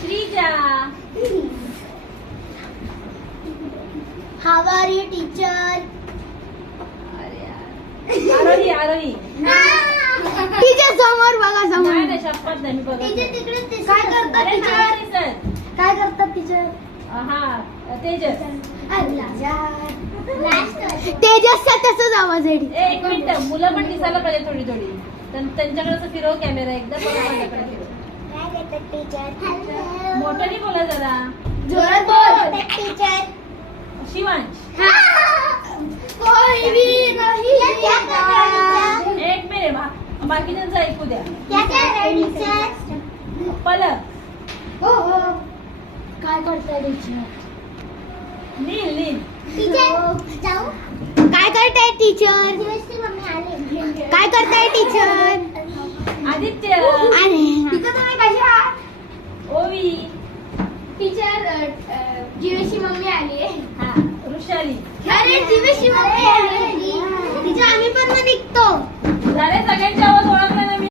Sreeja. How are you, teacher? Aarohi Aarohi. Teacher समोर बघा समोर. नाही शपथ नाही मी बघत. काय करतात टीचर? काय करतात टीचर? हा तेजस. तेजसचा तसंच आवाज आहे. एक मिनिट मुलं पण दिसायला पाहिजे थोडी थोडी. त्यांच्याकडे असं फिरव कॅमेरा एकदम माझ्याकडे फिरव. मोठ्याने बोला जरा. जोरात बोल टीचर. शिवांश. कोई भी नहीं एक मिनिट बाकीच्यांचं ऐकू द्या. पलक. काय करताय टीचर? नील नील. काय करताय टीचर? काय करताय टीचर? आदित्य. ओवी. टीचर जीवेशी मम्मी आली आहे. हा वृषाली. अरे जीवेशी मम्मी आली. टीचर आम्ही पण निघतो. झाले सगळ्यांच्या